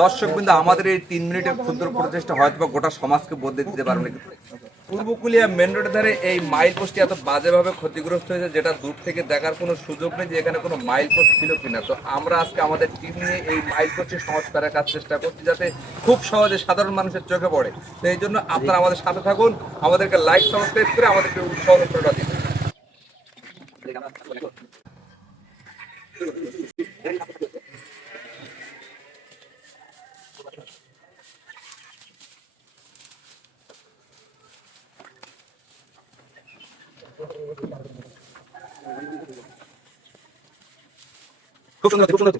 দর্শক বিন্দু আমাদের এই 3 মিনিটের ক্ষুদ্র প্রচেষ্টা হয়তো গোটা সমাজকে বদলে দিতে পারবে না। পূর্বকুলিয়া মেন রোডের ধারে এই মাইল পোস্টটি এত বাজেভাবে ক্ষতিগ্রস্ত হয়েছে যেটা দূর থেকে দেখার কোনো সুযোগ নেই যে এখানে কোনো মাইল পোস্ট ছিল কিনা। তো আমরা আজকে আমাদের টিম নিয়ে এই মাইল পোস্টটি সংস্কারের কাজ চেষ্টা করছি যাতে খুব সহজে সাধারণ মানুষের চোখে পড়ে। তো এই জন্য আপনারা আমাদের সাথে থাকুন, আমাদেরকে লাইক সাবস্ক্রাইব করে আমাদেরকে উৎসাহ অনুপ্রেরণা দিন। খুব সুন্দর, খুব সুন্দর।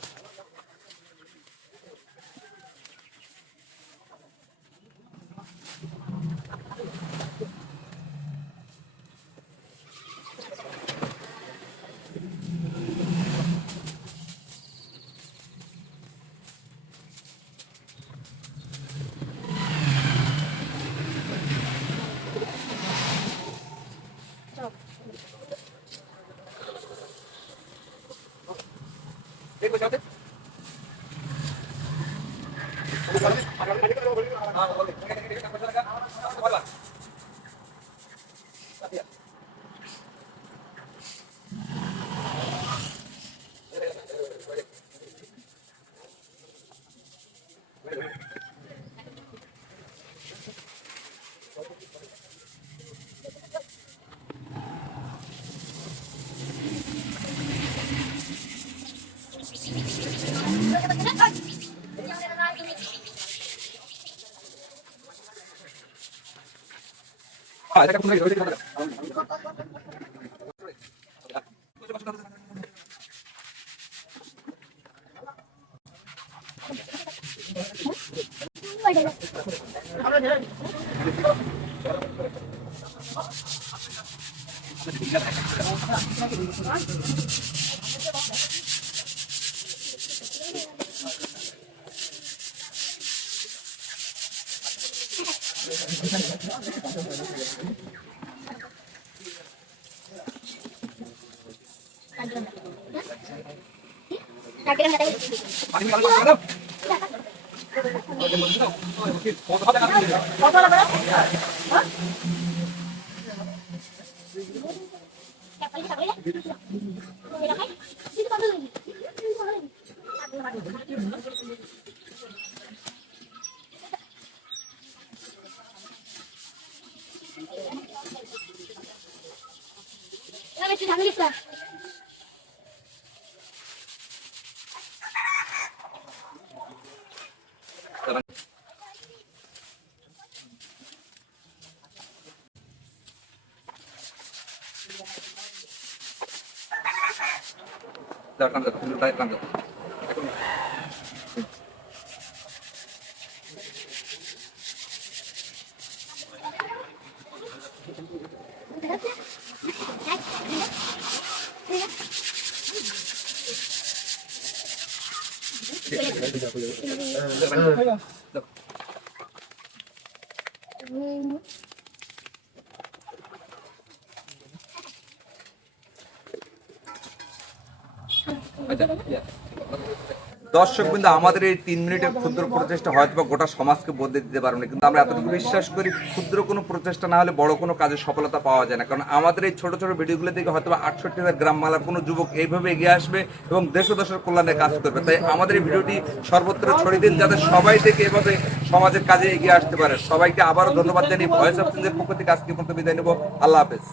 দেখো সাথে এটা কোন জায়গায় রয়েছে? দর্শক বিন্দু আমাদের এই 3 মিনিটের ক্ষুদ্র প্রচেষ্টা হয়তো গোটা সমাজকে বদলে দিতে পারবে না, কিন্তু আমরা এতটুকু বিশ্বাস করি ক্ষুদ্র কোনো প্রচেষ্টা না হলে বড় কোনো কাজে সফলতা পাওয়া যায় না। কারণ আমাদের এই ছোট ছোট ভিডিওগুলো থেকে হয়তো 68,000 গ্রাম মালার কোনো যুবক এইভাবে এগিয়ে আসবে এবং দেশ ও দেশের কল্যাণে কাজ করবে। তাই আমাদের এই ভিডিওটি সর্বত্র ছড়িয়ে দিন যাতে সবাই থেকে এভাবে সমাজের কাজে এগিয়ে আসতে পারে। সবাইকে আবারও ধন্যবাদ জানিয়ে ভয়েস অফ চেঞ্জের পক্ষ থেকে আজকে পর্যন্ত বিদায় নেব। আল্লাহ হাফেজ।